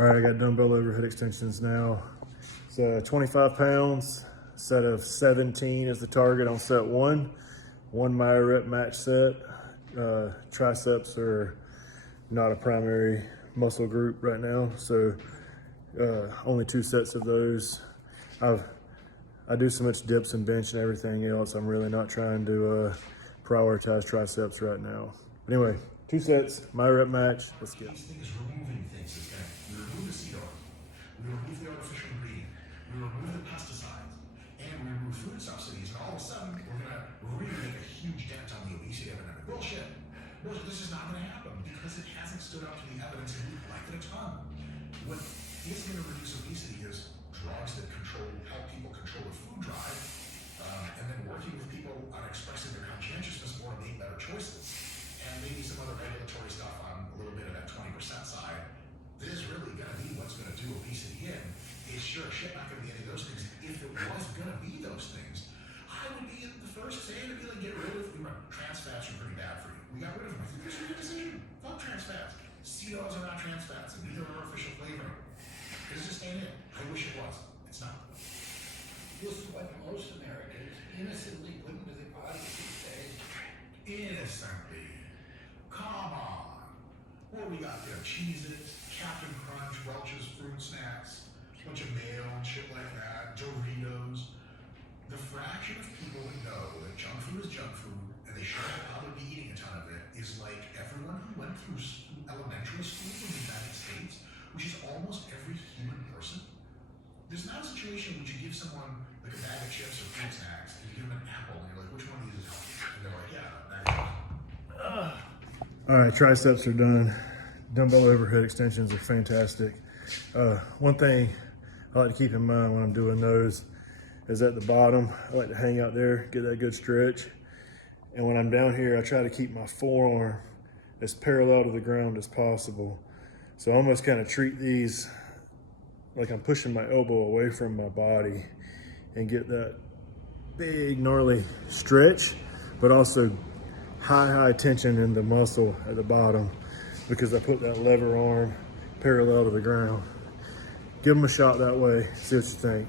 All right, I got dumbbell overhead extensions now. So 25 pounds, set of 17 is the target on set one. 1 myo rep match set. Triceps are not a primary muscle group right now, so only 2 sets of those. I do so much dips and bench and everything else. I'm really not trying to prioritize triceps right now. But anyway, 2 sets, myo rep match. Let's get it. These things, removing things is good. We remove the seed oil, we remove the artificial ingredient, we remove the pesticides, and we remove food subsidies, and all of a sudden, we're gonna really make a huge dent on the obesity epidemic. Bullshit. Bullshit. This is not gonna happen because it hasn't stood up to the evidence, and we've collected a ton. What is gonna reduce obesity is drugs that help people control the food drive, and then working with people on expressing their conscientiousness more to make better choices. And maybe some other regulatory stuff on a little bit of that 20% side. This is really going to be what's going to do obesity in. It's sure shit not going to be any of those things. If it was going to be those things, I would be the first saying to be like, get rid of, trans fats are pretty bad for you. We got rid of them. I think that's a good decision. Fuck trans fats. Seed oils are not trans fats, and neither are artificial flavoring. It's just ain't it. I wish it was. It's not. This is what most Americans innocently put into their bodies these days. Innocently. Come on. What we got there? Cheez-Its, Captain Crunch, Welch's fruit snacks, a bunch of mayo and shit like that, Doritos. The fraction of people that know that junk food is junk food and they should probably be eating a ton of it is like everyone who went through elementary school in the United States, which is almost every human person. There's not a situation which you give someone like a bag of chips or fruit snacks and you give them an apple and you're like, which one of these is healthy? And they're like, yeah, that is. All right, triceps are done. Dumbbell overhead extensions are fantastic. One thing I like to keep in mind when I'm doing those is at the bottom, I like to hang out there, get that good stretch. And when I'm down here, I try to keep my forearm as parallel to the ground as possible. So I almost kind of treat these like I'm pushing my elbow away from my body and get that big gnarly stretch, but also high tension in the muscle at the bottom because I put that lever arm parallel to the ground. Give them a shot that way, see what you think.